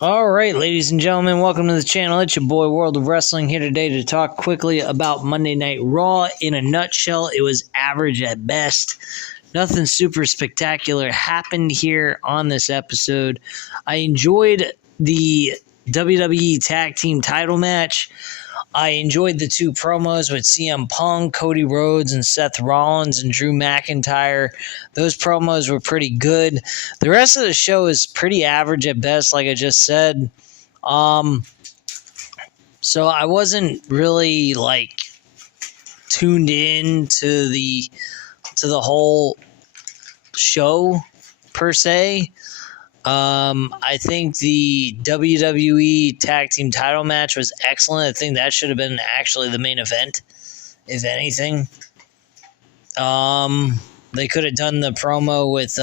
All right, ladies and gentlemen, welcome to the channel. It's your boy World of Wrestling here today to talk quickly about Monday Night Raw. In a nutshell, it was average at best. Nothing super spectacular happened here on this episode. I enjoyed the WWE Tag Team title match. I enjoyed the two promos with CM Punk, Cody Rhodes, and Seth Rollins and Drew McIntyre. Those promos were pretty good. The rest of the show is pretty average at best, like I just said. So I wasn't really tuned in to the whole show per se. I think the WWE Tag Team title match was excellent. I think that should have been actually the main event, if anything. They could have done the promo with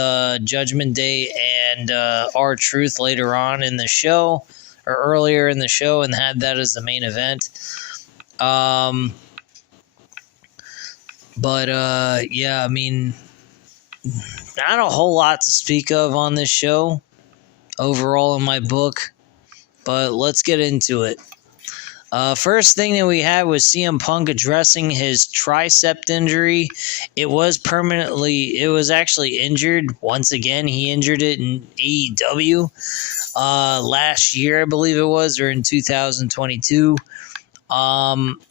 Judgment Day and R-Truth later on in the show, or earlier in the show, and had that as the main event. Yeah, I mean, not a whole lot to speak of on this show overall in my book, but let's get into it. First thing that we had was CM Punk addressing his tricep injury. It was actually injured once again. He injured it in AEW last year, I believe it was, or in 2022.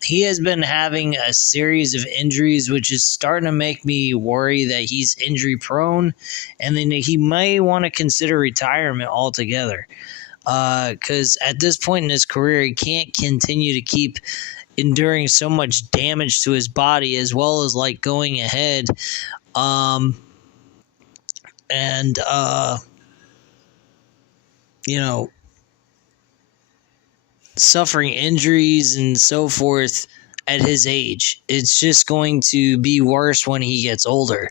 He has been having a series of injuries, which is starting to make me worry that he's injury prone, and then he may want to consider retirement altogether. Because at this point in his career, he can't continue to keep enduring so much damage to his body, as well as going ahead, and suffering injuries and so forth at his age. It's just going to be worse when he gets older.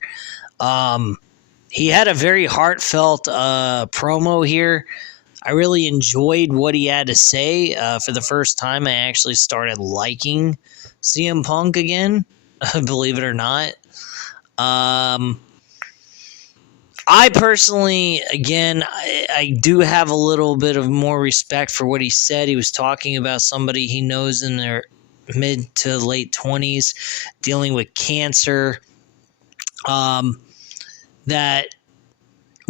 He had a very heartfelt promo here. I really enjoyed what he had to say. For the first time, I actually started liking CM Punk again, believe it or not. I personally, again, I do have a little bit of more respect for what he said. He was talking about somebody he knows in their mid to late 20s dealing with cancer. That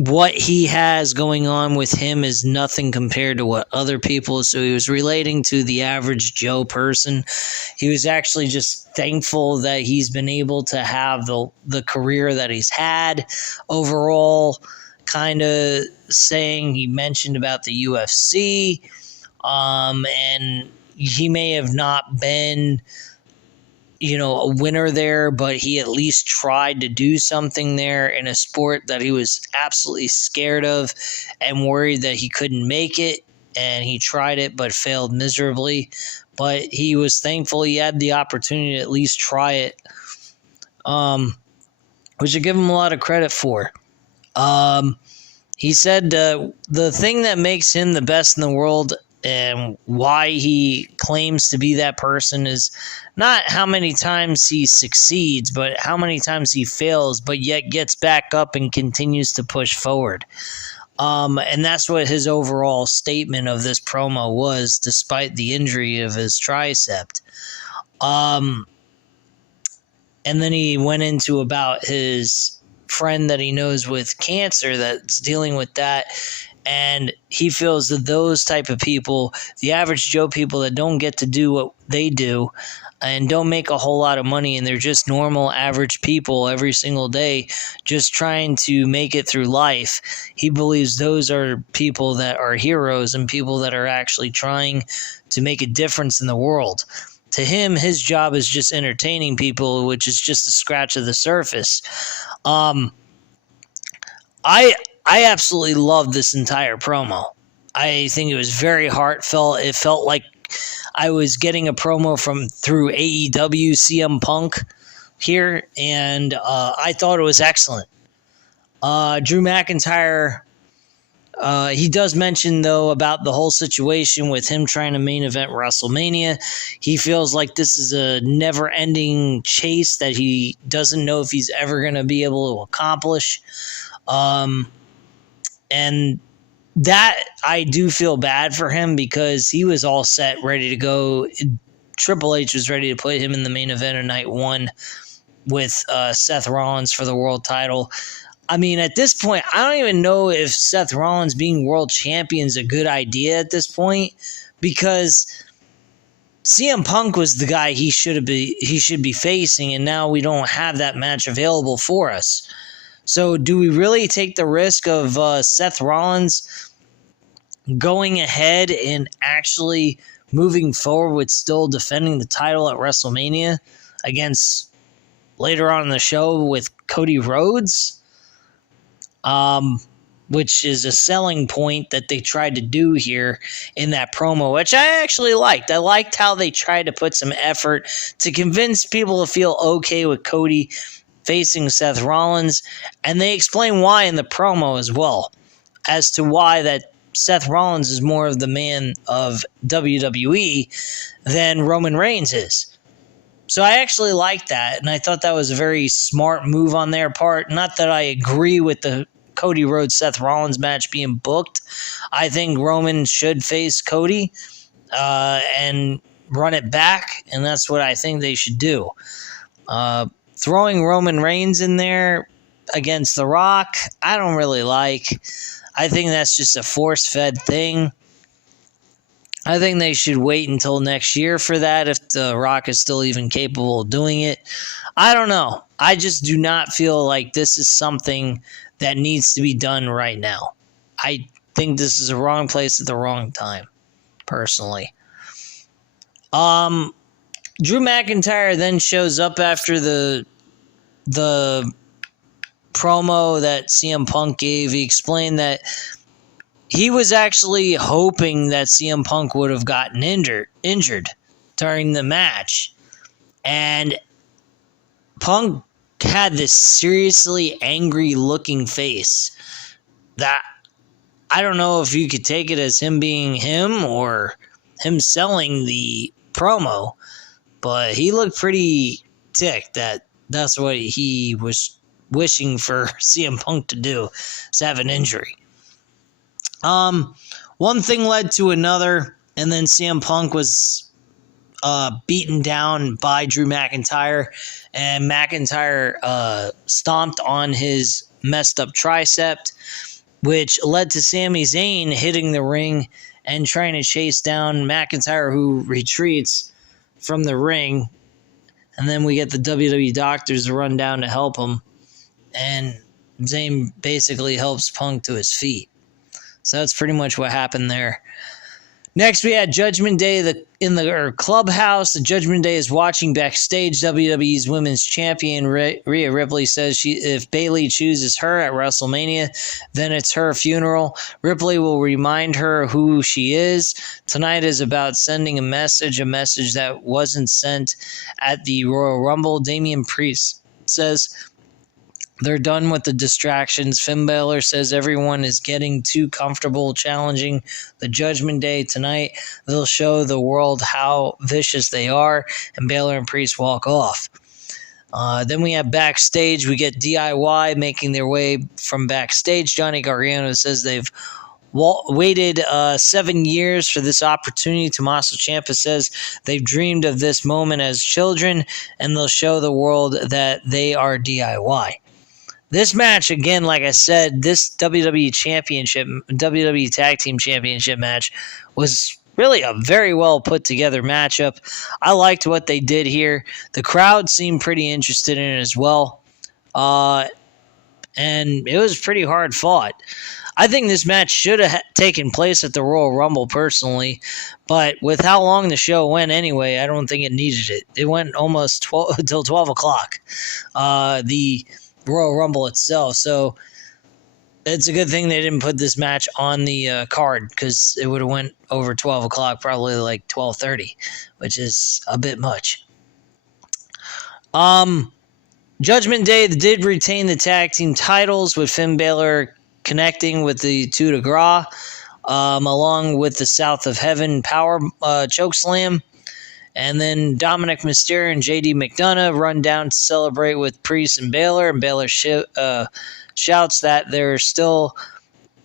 what he has going on with him is nothing compared to what other people. So he was relating to the average Joe person. He was actually just thankful that he's been able to have the career that he's had overall. Kind of saying, he mentioned about the UFC, and he may have not been a winner there, but he at least tried to do something there in a sport that he was absolutely scared of and worried that he couldn't make it. And he tried it, but failed miserably. But he was thankful he had the opportunity to at least try it, which I give him a lot of credit for. He said the thing that makes him the best in the world and why he claims to be that person is not how many times he succeeds, but how many times he fails, but yet gets back up and continues to push forward. And that's what his overall statement of this promo was, despite the injury of his tricep. And then he went into about his friend that he knows with cancer that's dealing with that. And he feels that those type of people, the average Joe people that don't get to do what they do and don't make a whole lot of money, and they're just normal average people every single day just trying to make it through life, he believes those are people that are heroes and people that are actually trying to make a difference in the world. To him, his job is just entertaining people, which is just a scratch of the surface. I absolutely loved this entire promo. I think it was very heartfelt. It felt like I was getting a promo through AEW CM Punk here, and I thought it was excellent. Drew McIntyre, he does mention, though, about the whole situation with him trying to main event WrestleMania. He feels like this is a never-ending chase that he doesn't know if he's ever going to be able to accomplish. And that I do feel bad for him because he was all set, ready to go. Triple H was ready to put him in the main event of night one with Seth Rollins for the world title. I mean, at this point, I don't even know if Seth Rollins being world champion is a good idea at this point, because CM Punk was the guy he should be facing, and now we don't have that match available for us. So do we really take the risk of Seth Rollins going ahead and actually moving forward with still defending the title at WrestleMania against later on in the show with Cody Rhodes? Which is a selling point that they tried to do here in that promo, which I actually liked. I liked how they tried to put some effort to convince people to feel okay with Cody facing Seth Rollins, and they explain why in the promo as well, as to why that Seth Rollins is more of the man of WWE than Roman Reigns is. So I actually liked that, and I thought that was a very smart move on their part. Not that I agree with the Cody Rhodes Seth Rollins match being booked. I think Roman should face Cody and run it back, and that's what I think they should do. Throwing Roman Reigns in there against The Rock, I don't really like. I think that's just a force-fed thing. I think they should wait until next year for that if The Rock is still even capable of doing it. I don't know. I just do not feel like this is something that needs to be done right now. I think this is the wrong place at the wrong time, personally. Drew McIntyre then shows up after the promo that CM Punk gave. He explained that he was actually hoping that CM Punk would have gotten injured during the match. And Punk had this seriously angry looking face that I don't know if you could take it as him being him or him selling the promo, but he looked pretty ticked that that's what he was wishing for CM Punk to do, is have an injury. One thing led to another, and then CM Punk was beaten down by Drew McIntyre, and McIntyre stomped on his messed up tricep, which led to Sami Zayn hitting the ring and trying to chase down McIntyre, who retreats from the ring. And then we get the WWE doctors to run down to help him, and Zayn basically helps Punk to his feet. So that's pretty much what happened there. Next, we had Judgment Day in the clubhouse. The Judgment Day is watching backstage. WWE's Women's Champion Rhea Ripley says if Bayley chooses her at WrestleMania, then it's her funeral. Ripley will remind her who she is. Tonight is about sending a message that wasn't sent at the Royal Rumble. Damian Priest says they're done with the distractions. Finn Balor says everyone is getting too comfortable challenging the Judgment Day tonight. They'll show the world how vicious they are, and Balor and Priest walk off. Then we have backstage. We get DIY making their way from backstage. Johnny Gargano says they've waited 7 years for this opportunity. Tommaso Ciampa says they've dreamed of this moment as children, and they'll show the world that they are DIY. This match, again, like I said, this WWE Tag Team Championship match was really a very well put together matchup. I liked what they did here. The crowd seemed pretty interested in it as well. And it was pretty hard fought. I think this match should have taken place at the Royal Rumble, personally. But with how long the show went anyway, I don't think it needed it. It went almost until 12 o'clock. The Royal Rumble itself, so it's a good thing they didn't put this match on the card, because it would have went over 12 o'clock, probably like 12:30, which is a bit much. Judgment Day did retain the tag team titles, with Finn Balor connecting with the Coup de Grace, along with the South of Heaven power chokeslam. And then Dominic Mysterio and JD McDonough run down to celebrate with Priest and Balor. And Balor shouts that they're still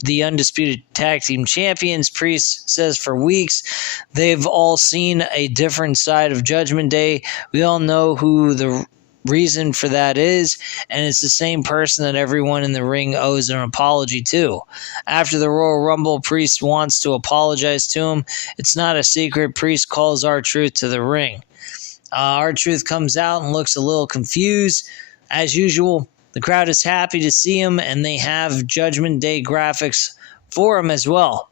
the undisputed tag team champions. Priest says for weeks they've all seen a different side of Judgment Day. We all know who the reason for that is, and it's the same person that everyone in the ring owes an apology to. After the Royal Rumble, Priest wants to apologize to him. It's not a secret. Priest calls R-Truth to the ring. R-Truth comes out and looks a little confused. As usual, the crowd is happy to see him, and they have Judgment Day graphics for him as well.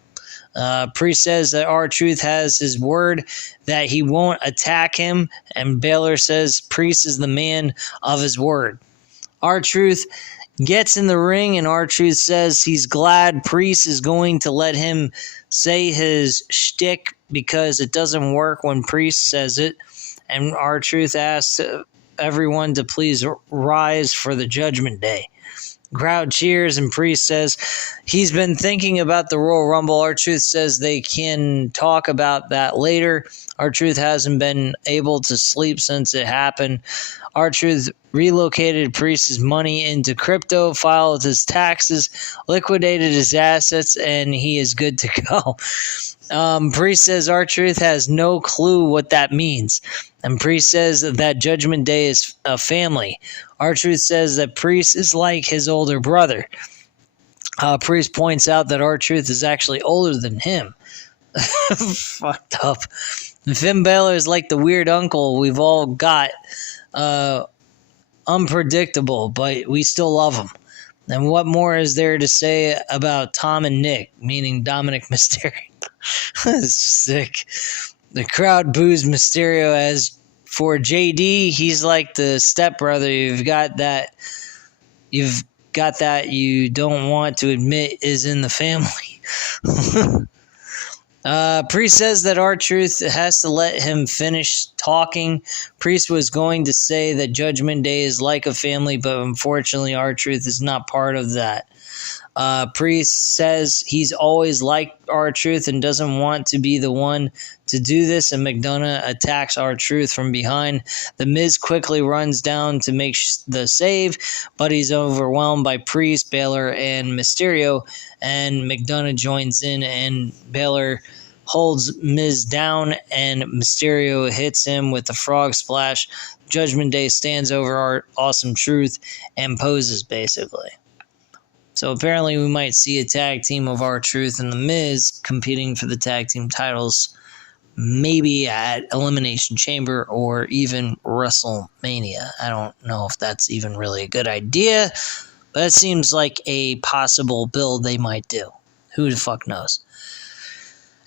Priest says that R-Truth has his word that he won't attack him, and Baylor says Priest is the man of his word. R-Truth gets in the ring, and R-Truth says he's glad Priest is going to let him say his shtick because it doesn't work when Priest says it. And R-Truth asks everyone to please rise for the Judgment Day. Crowd cheers, and Priest says he's been thinking about the Royal Rumble. R-Truth says they can talk about that later. R-Truth hasn't been able to sleep since it happened. R-Truth relocated Priest's money into crypto, filed his taxes, liquidated his assets, and he is good to go. Priest says R-Truth has no clue what that means. And Priest says that Judgment Day is a family. R-Truth says that Priest is like his older brother. Priest points out that R-Truth is actually older than him. Fucked up. And Finn Balor is like the weird uncle we've all got. Unpredictable, but we still love him. And what more is there to say about Tom and Nick, meaning Dominic Mysterio? Sick. The crowd boos Mysterio. As for JD, he's like the stepbrother. You've got that you don't want to admit is in the family. Priest says that R-Truth has to let him finish talking. Priest was going to say that Judgment Day is like a family, but unfortunately R-Truth is not part of that. Priest says he's always liked R-Truth and doesn't want to be the one to do this, and McDonough attacks R-Truth from behind. The Miz quickly runs down to make the save, but he's overwhelmed by Priest, Baylor, and Mysterio, and McDonough joins in, and Baylor holds Miz down, and Mysterio hits him with the frog splash. Judgment Day stands over our Awesome Truth and poses, basically. So apparently we might see a tag team of R-Truth and The Miz competing for the tag team titles, maybe at Elimination Chamber or even WrestleMania. I don't know if that's even really a good idea, but it seems like a possible build they might do. Who the fuck knows?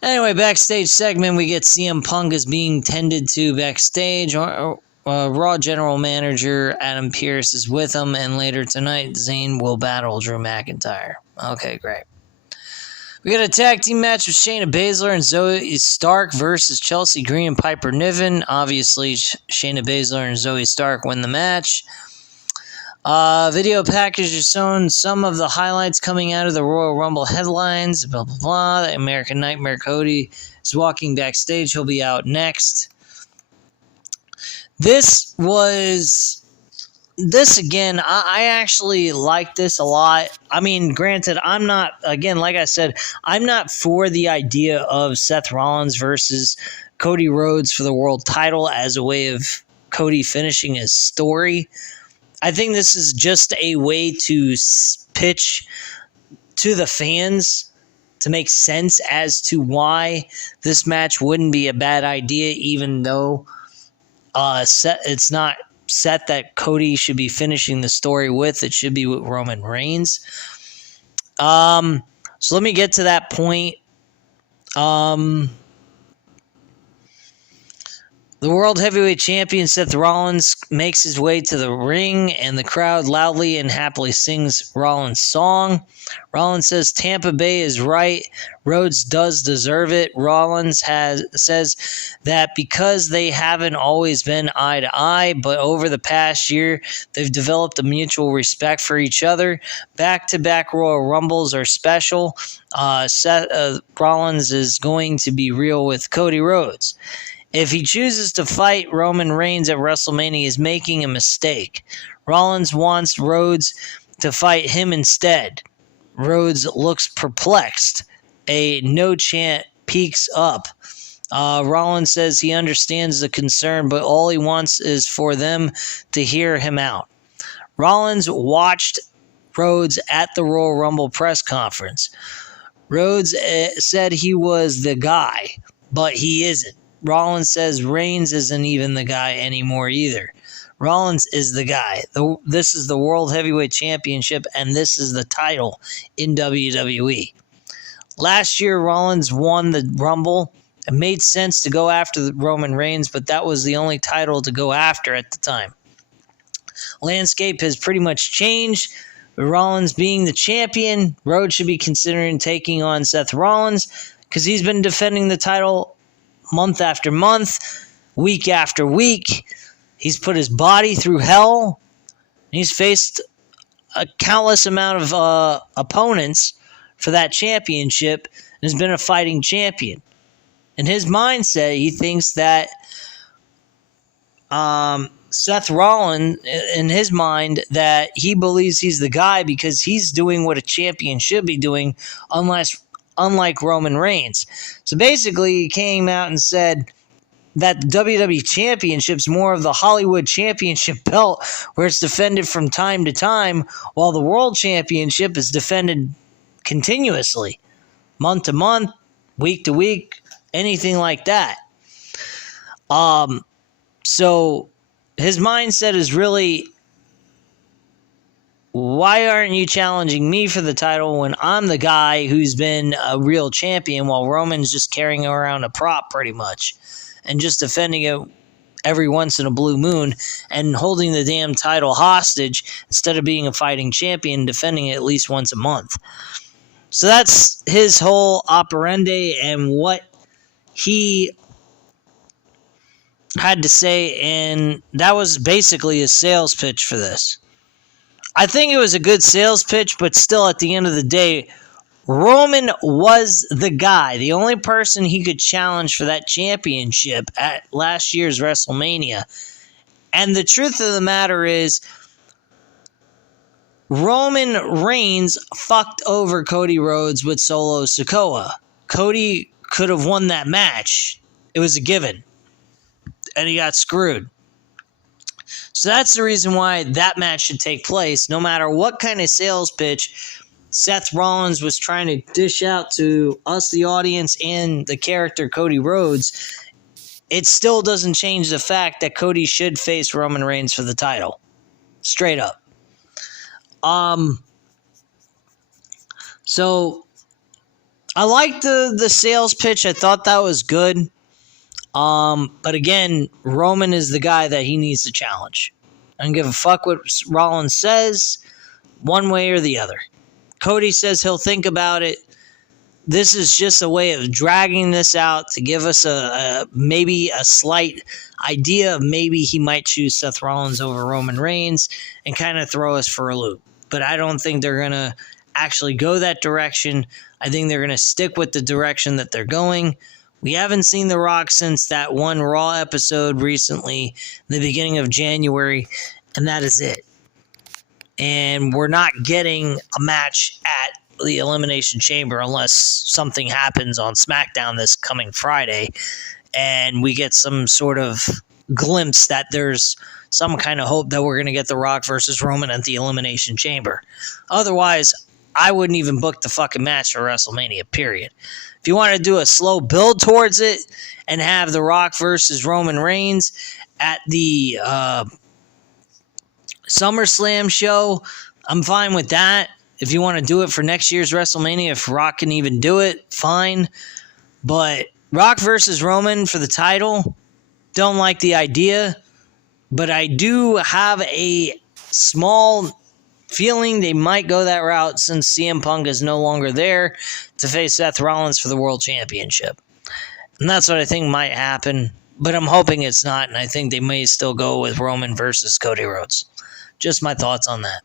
Anyway, backstage segment, we get CM Punk is being tended to backstage. Raw General Manager Adam Pearce is with him, and later tonight, Zayn will battle Drew McIntyre. Okay, great. We got a tag team match with Shayna Baszler and Zoe Stark versus Chelsea Green and Piper Niven. Obviously, Shayna Baszler and Zoe Stark win the match. Video package is shown some of the highlights coming out of the Royal Rumble headlines. Blah, blah, blah. The American Nightmare Cody is walking backstage. He'll be out next. This again, I actually like this a lot. I mean, granted, I'm not, again, like I said, I'm not for the idea of Seth Rollins versus Cody Rhodes for the world title as a way of Cody finishing his story. I think this is just a way to pitch to the fans to make sense as to why this match wouldn't be a bad idea, even though it's not set that Cody should be finishing the story with. It should be with Roman Reigns. So let me get to that point. The World Heavyweight Champion Seth Rollins makes his way to the ring, and the crowd loudly and happily sings Rollins' song. Rollins says Tampa Bay is right. Rhodes does deserve it. Rollins says that because they haven't always been eye to eye, but over the past year, they've developed a mutual respect for each other. Back-to-back Royal Rumbles are special. Rollins is going to be real with Cody Rhodes. If he chooses to fight Roman Reigns at WrestleMania, he's making a mistake. Rollins wants Rhodes to fight him instead. Rhodes looks perplexed. A no chant peaks up. Rollins says he understands the concern, but all he wants is for them to hear him out. Rollins watched Rhodes at the Royal Rumble press conference. Rhodes said he was the guy, but he isn't. Rollins says Reigns isn't even the guy anymore either. Rollins is the guy. This is the World Heavyweight Championship, and this is the title in WWE. Last year, Rollins won the Rumble. It made sense to go after the Roman Reigns, but that was the only title to go after at the time. Landscape has pretty much changed. With Rollins being the champion, Rhodes should be considering taking on Seth Rollins because he's been defending the title month after month, week after week. He's put his body through hell. He's faced a countless amount of opponents for that championship and has been a fighting champion. In his mindset, he thinks that Seth Rollins, in his mind, that he believes he's the guy because he's doing what a champion should be doing, unlike Roman Reigns. So basically, he came out and said that the WWE Championship's more of the Hollywood Championship belt where it's defended from time to time, while the World Championship is defended continuously, month to month, week to week, anything like that. So his mindset is really, why aren't you challenging me for the title when I'm the guy who's been a real champion while Roman's just carrying around a prop pretty much and just defending it every once in a blue moon and holding the damn title hostage instead of being a fighting champion, defending it at least once a month. So that's his whole operandi and what he had to say, and that was basically a sales pitch for this. I think it was a good sales pitch, but still at the end of the day, Roman was the guy, the only person he could challenge for that championship at last year's WrestleMania. And the truth of the matter is, Roman Reigns fucked over Cody Rhodes with Solo Sikoa. Cody could have won that match. It was a given. And he got screwed. So that's the reason why that match should take place. No matter what kind of sales pitch Seth Rollins was trying to dish out to us, the audience, and the character Cody Rhodes, it still doesn't change the fact that Cody should face Roman Reigns for the title. Straight up. So I liked the sales pitch. I thought that was good. But again, Roman is the guy that he needs to challenge. I don't give a fuck what Rollins says, one way or the other. Cody says he'll think about it. This is just a way of dragging this out to give us maybe a slight idea of maybe he might choose Seth Rollins over Roman Reigns and kind of throw us for a loop. But I don't think they're going to actually go that direction. I think they're going to stick with the direction that they're going. We haven't seen The Rock since that one Raw episode recently, the beginning of January, and that is it. And we're not getting a match at the Elimination Chamber unless something happens on SmackDown this coming Friday and we get some sort of glimpse that there's some kind of hope that we're going to get The Rock versus Roman at the Elimination Chamber. Otherwise, I wouldn't even book the fucking match for WrestleMania, period. If you want to do a slow build towards it and have The Rock versus Roman Reigns at the SummerSlam show, I'm fine with that. If you want to do it for next year's WrestleMania, if Rock can even do it, fine. But Rock versus Roman for the title, don't like the idea. But I do have a small feeling they might go that route since CM Punk is no longer there to face Seth Rollins for the World Championship. And that's what I think might happen. But I'm hoping it's not, and I think they may still go with Roman versus Cody Rhodes. Just my thoughts on that.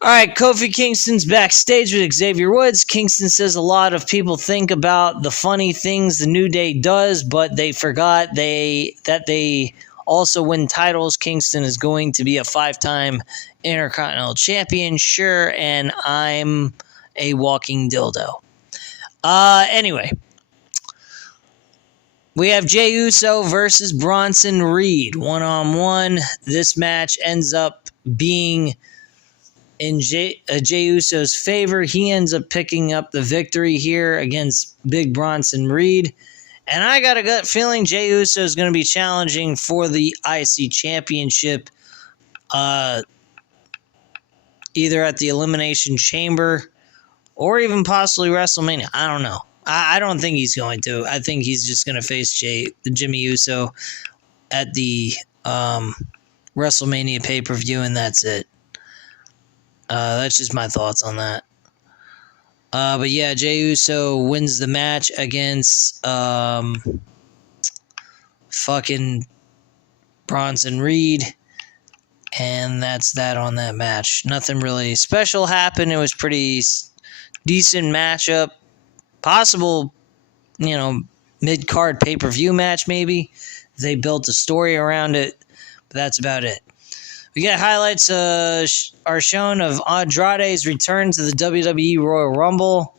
All right, Kofi Kingston's backstage with Xavier Woods. Kingston says a lot of people think about the funny things the New Day does, but they forgot that they also win titles. Kingston is going to be a 5-time Intercontinental Champion, sure, and I'm a walking dildo. Anyway, we have Jey Uso versus Bronson Reed, 1-on-1. This match ends up being in Jey Uso's favor. He ends up picking up the victory here against Big Bronson Reed. And I got a gut feeling Jey Uso is going to be challenging for the IC Championship either at the Elimination Chamber or even possibly WrestleMania. I don't know. I don't think he's going to. I think he's just going to face Jimmy Uso at the WrestleMania pay-per-view, and that's it. That's just my thoughts on that. But yeah, Jey Uso wins the match against fucking Bronson Reed. And that's that on that match. Nothing really special happened. It was pretty decent matchup. Possible, mid-card pay-per-view match maybe. They built a story around it. But that's about it. We got highlights are shown of Andrade's return to the WWE Royal Rumble.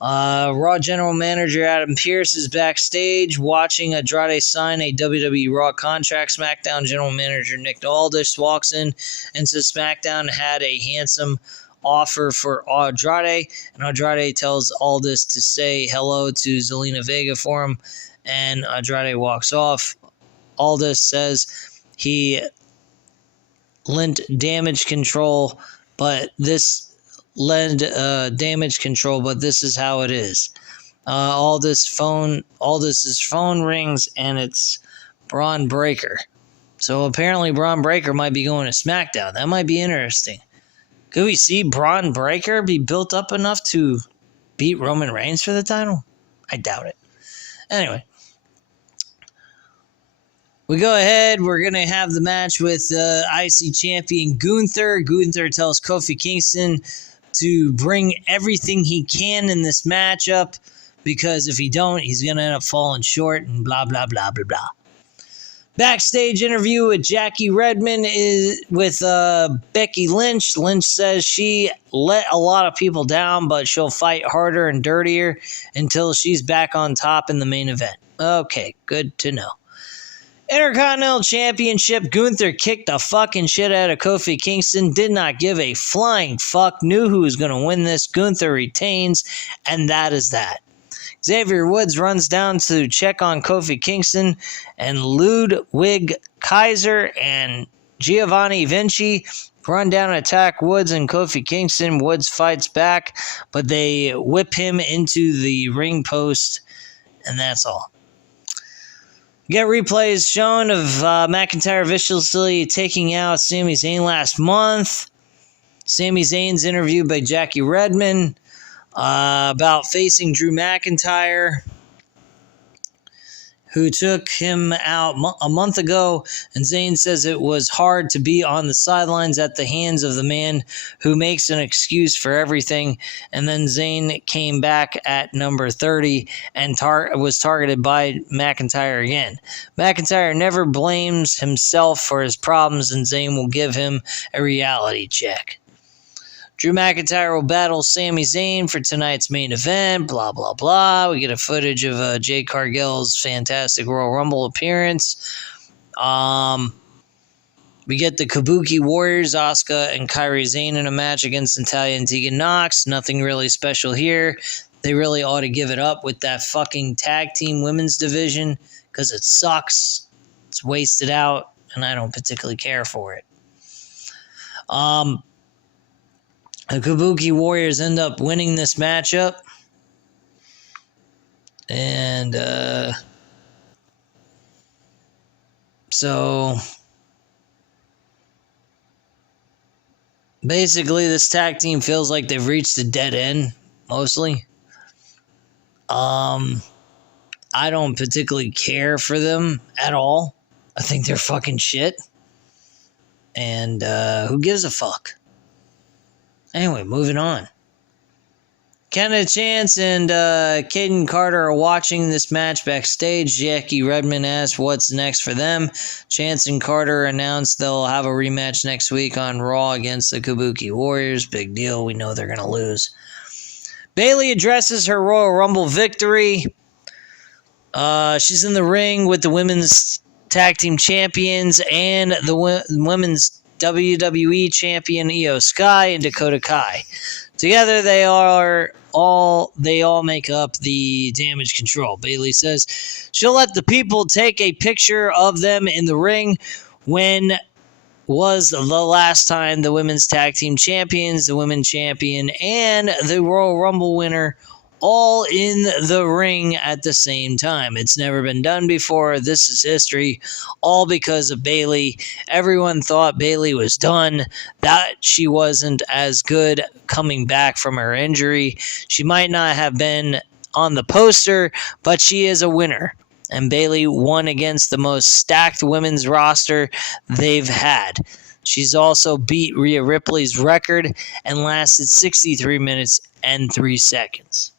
Raw General Manager Adam Pearce is backstage watching Andrade sign a WWE Raw contract. SmackDown General Manager Nick Aldis walks in and says SmackDown had a handsome offer for Andrade, and Andrade tells Aldis to say hello to Zelina Vega for him, and Andrade walks off. Aldis says he lent damage control, but this is how it is. Aldis' phone rings, and it's Braun Breaker. So apparently Braun Breaker might be going to SmackDown. That might be interesting. Could we see Braun Breaker be built up enough to beat Roman Reigns for the title? I doubt it. Anyway, we go ahead. We're going to have the match with IC Champion Gunther. Gunther tells Kofi Kingston to bring everything he can in this matchup, because if he don't, he's going to end up falling short and blah, blah, blah, blah, blah. Backstage interview with Jackie Redmond is with Becky Lynch. Lynch says she let a lot of people down, but she'll fight harder and dirtier until she's back on top in the main event. Okay, good to know. Intercontinental Championship, Gunther kicked the fucking shit out of Kofi Kingston, did not give a flying fuck, knew who was going to win this. Gunther retains, and that is that. Xavier Woods runs down to check on Kofi Kingston, and Ludwig Kaiser and Giovanni Vinci run down and attack Woods and Kofi Kingston. Woods fights back, but they whip him into the ring post, and that's all. Get replays shown of McIntyre viciously taking out Sami Zayn last month. Sami Zayn's interviewed by Jackie Redmond about facing Drew McIntyre, who took him out a month ago, and Zayn says it was hard to be on the sidelines at the hands of the man who makes an excuse for everything. And then Zayn came back at number 30 and was targeted by McIntyre again. McIntyre never blames himself for his problems, and Zayn will give him a reality check. Drew McIntyre will battle Sami Zayn for tonight's main event, blah, blah, blah. We get a footage of Jade Cargill's fantastic Royal Rumble appearance. We get the Kabuki Warriors, Asuka and Kairi Sane in a match against Natalya and Tegan Nox. Nothing really special here. They really ought to give it up with that fucking tag team women's division, because it sucks. It's wasted out, and I don't particularly care for it. The Kabuki Warriors end up winning this matchup. And, so basically this tag team feels like they've reached a dead end, mostly. I don't particularly care for them at all. I think they're fucking shit. And, who gives a fuck? Anyway, moving on. Kenna Chance and Caden Carter are watching this match backstage. Jackie Redmond asked what's next for them. Chance and Carter announced they'll have a rematch next week on Raw against the Kabuki Warriors. Big deal. We know they're going to lose. Bayley addresses her Royal Rumble victory. She's in the ring with the women's tag team champions and the women's WWE champion Io Sky and Dakota Kai. Together, they all make up the Damage Control. Bayley says she'll let the people take a picture of them in the ring. When was the last time the women's tag team champions, the women's champion, and the Royal Rumble winner all in the ring at the same time? It's never been done before. This is history, all because of Bayley. Everyone thought Bayley was done, that she wasn't as good coming back from her injury. She might not have been on the poster, but she is a winner. And Bayley won against the most stacked women's roster they've had. She's also beat Rhea Ripley's record and lasted 63 minutes and 3 seconds.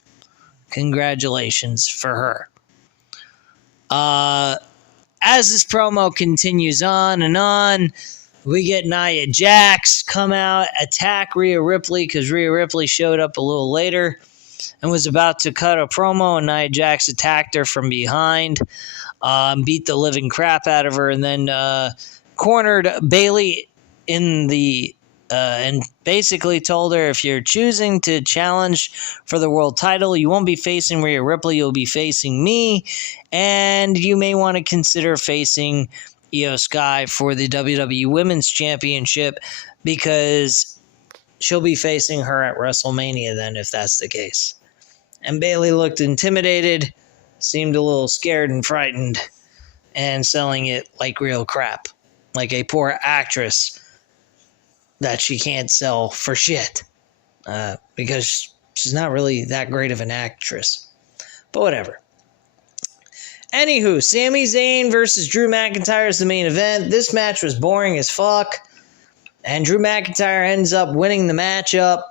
Congratulations for her. As this promo continues on and on, we get Nia Jax come out, attack Rhea Ripley because Rhea Ripley showed up a little later and was about to cut a promo, and Nia Jax attacked her from behind, beat the living crap out of her, and then cornered Bayley in the and basically told her, if you're choosing to challenge for the world title, you won't be facing Rhea Ripley, you'll be facing me, and you may want to consider facing Io Sky for the WWE Women's Championship, because she'll be facing her at WrestleMania then, if that's the case. And Bayley looked intimidated, seemed a little scared and frightened, and selling it like real crap, like a poor actress that she can't sell for shit, because she's not really that great of an actress. But whatever. Anywho, Sami Zayn versus Drew McIntyre is the main event. This match was boring as fuck, and Drew McIntyre ends up winning the matchup,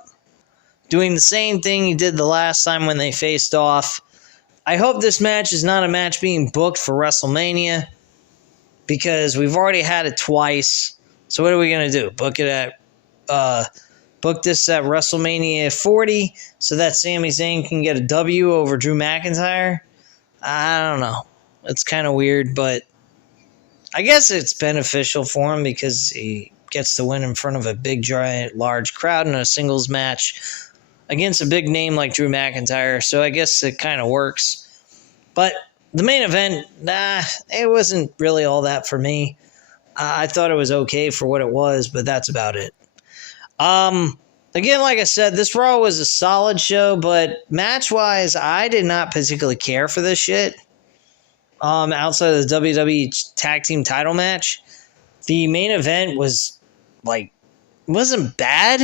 doing the same thing he did the last time when they faced off. I hope this match is not a match being booked for WrestleMania, because we've already had it twice. So what are we going to do? Book this at WrestleMania 40 so that Sami Zayn can get a W over Drew McIntyre? I don't know. It's kind of weird, but I guess it's beneficial for him because he gets to win in front of a big, giant, large crowd in a singles match against a big name like Drew McIntyre. So I guess it kind of works. But the main event, it wasn't really all that for me. I thought it was okay for what it was, but that's about it. Again, like I said, this Raw was a solid show, but match-wise, I did not particularly care for this shit. Outside of the WWE Tag Team title match, the main event was, wasn't bad.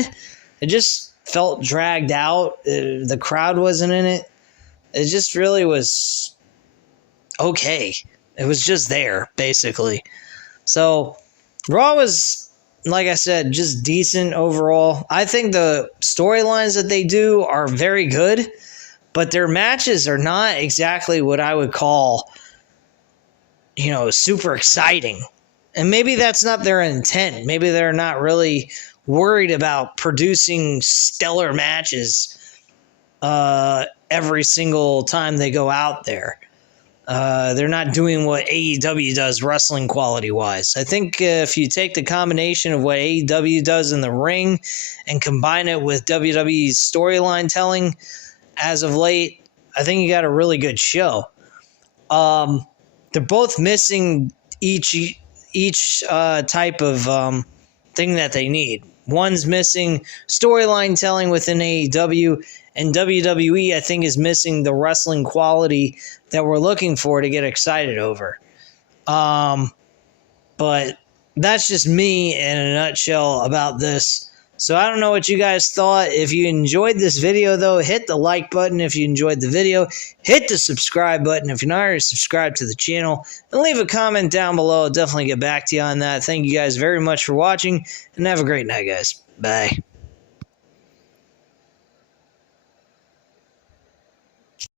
It just felt dragged out. The crowd wasn't in it. It just really was okay. It was just there, basically. So, Raw was, like I said, just decent overall. I think the storylines that they do are very good, but their matches are not exactly what I would call, super exciting. And maybe that's not their intent. Maybe they're not really worried about producing stellar matches every single time they go out there. They're not doing what AEW does wrestling quality-wise. I think if you take the combination of what AEW does in the ring and combine it with WWE's storyline telling as of late, I think you got a really good show. They're both missing each type of thing that they need. One's missing storyline telling within AEW, and WWE, I think, is missing the wrestling quality that we're looking for to get excited over. But that's just me in a nutshell about this. So I don't know what you guys thought. If you enjoyed this video, though, hit the like button if you enjoyed the video. Hit the subscribe button if you're not already subscribed to the channel. And leave a comment down below. I'll definitely get back to you on that. Thank you guys very much for watching, and have a great night, guys. Bye.